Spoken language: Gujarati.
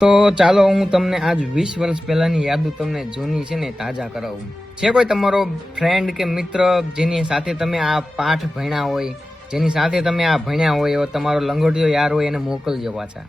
તો ચાલો હું તમને આજ 20 વર્ષ પહેલાની યાદો તમને જૂની છે ને તાજા કરાવું. છે કોઈ તમારો ફ્રેન્ડ કે મિત્ર જેની સાથે તમે આ પાઠ ભણ્યા હોય, જેની સાથે તમે આ ભણ્યા હોય, એવો તમારો લંગોટિયો યાર હોય, એને મોકલજો પાછા.